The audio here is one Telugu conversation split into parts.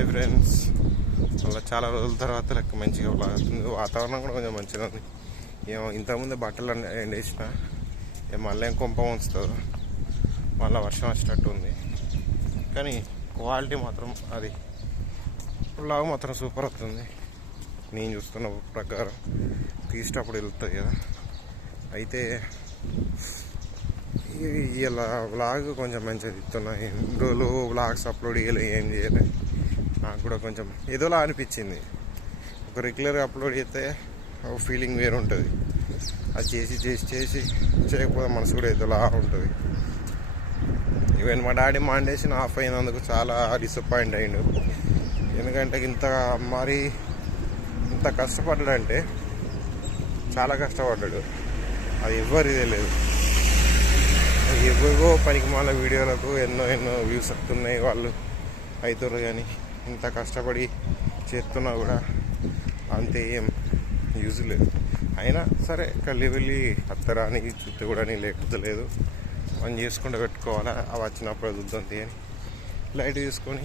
Hi friends. మళ్ళీ చాలా రోజుల తర్వాత లెక్క మంచిగా లాగుతుంది వాతావరణం కూడా కొంచెం మంచిగా ఉంది. ఏమో ఇంతకుముందు బట్టలు ఎండేసిన ఏం మళ్ళీ ఏం కొంప ఉంచుతుందో మళ్ళీ వర్షం వచ్చినట్టు ఉంది. కానీ క్వాలిటీ మాత్రం అది. లాగు మాత్రం సూపర్ అవుతుంది. నేను చూస్తున్న ప్రకారం తీసేటప్పుడు వెళ్తుంది కదా. అయితే ఇలా వ్లాగ్ కొంచెం మంచిగా ఇస్తున్నాయి ఎన్ని రోజులు వ్లాగ్స్ అప్లోడ్ చేయలే ఏం చేయలే. నాకు కూడా కొంచెం ఏదోలా అనిపించింది. ఒక రెగ్యులర్గా అప్లోడ్ చేస్తే ఒక ఫీలింగ్ వేరు ఉంటుంది. అది చేసి చేసి చేసి చేయకపోతే మనసు కూడా ఏదోలా ఉంటుంది. ఈవెన్ మా డాడీ మాండేషన్ ఆఫ్ అయినందుకు చాలా డిసప్పాయింట్ అయ్యిండు. ఎందుకంటే ఇంత మరి ఇంత కష్టపడ్డాడంటే చాలా కష్టపడ్డాడు. అది ఎవ్వరు తెలియదు. ఎవరిగో పనికి మాల వీడియోలకు ఎన్నో ఎన్నో వ్యూస్ వస్తున్నాయి వాళ్ళు. అవుతారు కానీ. ఇంత కష్టపడి చేస్తున్నా కూడా అంతే ఏం యూజ్ లేదు. అయినా సరే కళ్ళి వెళ్ళి అత్తరాని చుట్టూ కూడా లేకపోతే లేదు. మనం చేసుకుంటూ పెట్టుకోవాలా? అవి వచ్చినప్పుడు చూద్దాం అని లైట్ తీసుకొని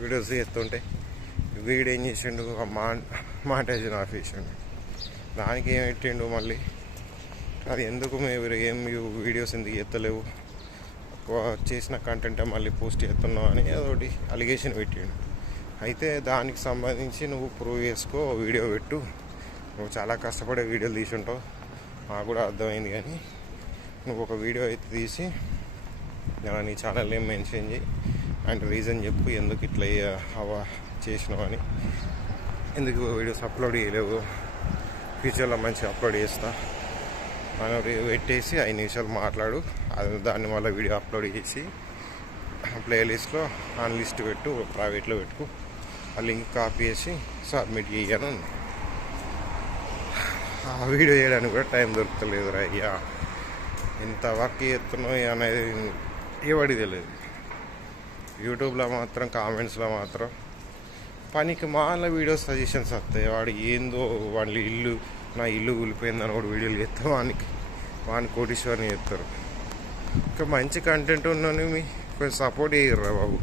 వీడియోస్ చేస్తుంటే వీడు ఏం చేసిండు? మా మాట ఆఫ్ చేసిండు దానికి ఏం పెట్టిండు మళ్ళీ? అది ఎందుకు మీరు ఏం వీడియోస్ ఎందుకు ఎత్తలేవు చేసిన కంటెంట్ మళ్ళీ పోస్ట్ చేస్తున్నావు అని ఏదో ఒకటి అలిగేషన్ పెట్టిండు. అయితే దానికి సంబంధించి నువ్వు ప్రూవ్ చేసుకో వీడియో పెట్టు. నువ్వు చాలా కష్టపడే వీడియోలు తీసి ఉంటావు నాకు కూడా అర్థమైంది కానీ నువ్వు ఒక వీడియో అయితే తీసి నా నీ ఛానల్ ఏం మెన్షన్ చేయి అండ్ రీజన్ చెప్పు ఎందుకు ఇట్లా అవా చేసినావు అని. ఎందుకు వీడియోస్ అప్లోడ్ చేయలేవు? ఫ్యూచర్లో మంచిగా అప్లోడ్ చేస్తా. మనం పెట్టేసి ఐదు నిమిషాలు మాట్లాడు. అది దాన్ని మళ్ళీ వీడియో అప్లోడ్ చేసి ప్లేలిస్ట్లో ఆన్ లిస్ట్ పెట్టు ప్రైవేట్లో పెట్టుకు. ఆ లింక్ కాపీ చేసి సబ్మిట్ చేయను ఆ వీడియో చేయడానికి కూడా టైం దొరకలేదు రా అయ్యా. ఇంత వర్క్ చేస్తున్నావు అనేది ఎవడికి తెలియదు. యూట్యూబ్లో మాత్రం కామెంట్స్లో మాత్రం పనికి మాల వీడియో సజెషన్స్ వస్తాయి. వాడు ఏందో వాళ్ళ ఇల్లు నా ఇల్లు కూలిపోయిందని కూడా వీడియోలు చేస్తే వానికి వాని కోటీశ్వరిని చేస్తారు. ఇంకా మంచి కంటెంట్ ఉన్నాను మీ కొంచెం సపోర్ట్ చేయర్రా బాబు.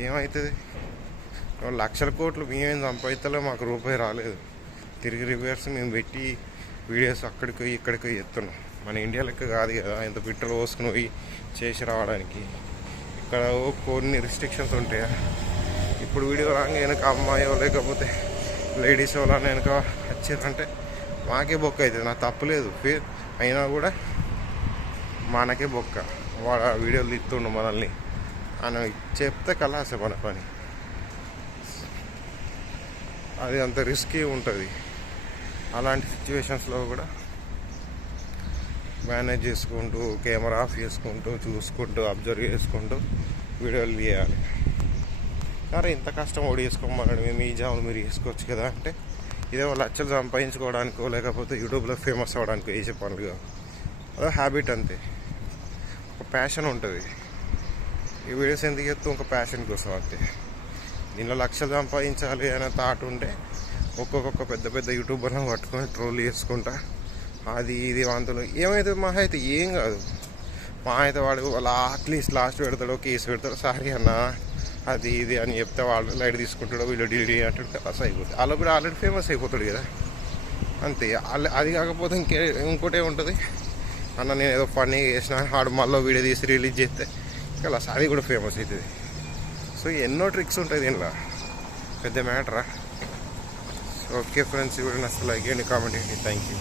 ఏమవుతుంది లక్షల కోట్లు మేమేం సంపాదితలో మాకు రూపాయి రాలేదు. తిరిగి రివర్స్ మేము పెట్టి వీడియోస్ అక్కడికి పోయి ఇక్కడికి పోయి ఎత్తున్నాం. మన ఇండియా లెక్క కాదు కదా ఇంత పెట్రోల్ పోసుకుని పోయి చేసి రావడానికి. ఇక్కడ కొన్ని రిస్ట్రిక్షన్స్ ఉంటాయా? ఇప్పుడు వీడియో రాగా వెనక అమ్మాయో లేకపోతే లేడీస్ వాళ్ళని వెనక వచ్చారంటే మాకే బొక్క అవుతుంది. నాకు తప్పులేదు ఫే- అయినా కూడా మనకే బొక్క. వాడు వీడియోలు తీస్తుండు మనల్ని. అని చెప్తే కలాసే మన పని. అది అంత రిస్కీ ఉంటుంది. అలాంటి సిచ్యువేషన్స్లో కూడా మేనేజ్ చేసుకుంటూ కెమెరా ఆఫ్ చేసుకుంటూ చూసుకుంటూ అబ్జర్వ్ చేసుకుంటూ వీడియోలు తీయాలి. కానీ ఇంత కష్టం ఓడి చేసుకోమన్నాడు మేము ఈ మీరు చేసుకోవచ్చు కదా అంటే ఇదే లక్షలు సంపాదించుకోవడానికో లేకపోతే యూట్యూబ్లో ఫేమస్ అవ్వడానికో వేసే పనులు అదో హ్యాబిట్ అంతే. ఒక ప్యాషన్ ఉంటుంది. ఈ వీడియోస్ ఎందుకు చెప్తూ ఒక ప్యాషన్ కోసం అంతే. దీనిలో లక్షలు సంపాదించాలి అనే థాట్ ఉంటే ఒక్కొక్క పెద్ద పెద్ద యూట్యూబర్లను పట్టుకొని ట్రోల్ చేసుకుంటా. అది ఇది వంతులు. ఏమైతే మా అయితే ఏం కాదు. మా అయితే వాడు వాళ్ళ అట్లీస్ట్ లాస్ట్ పెడతాడో కేసు పెడతాడు సారీ అన్న అది ఇది అని చెప్తే వాళ్ళు లైట్ తీసుకుంటాడో వీళ్ళు డీడీ అంటాడు కలాస్ అయిపోతుంది. అలా కూడా ఆల్రెడీ ఫేమస్ అయిపోతాడు కదా. అంతే. అది కాకపోతే ఇంకే ఇంకోటే ఉంటుంది అన్న నేను ఏదో పని చేసిన ఆడు మళ్ళీ వీడియో తీసి రిలీజ్ చేస్తే కలాస్ అది కూడా ఫేమస్ అవుతుంది. సో ఎన్నో ట్రిక్స్ ఉంటాయి దీనిలో. పెద్ద మ్యాటరా? ఓకే ఫ్రెండ్స్ ఇప్పుడు నచ్చ లైక్ చేయండి కామెంట్ చేయండి. Thank you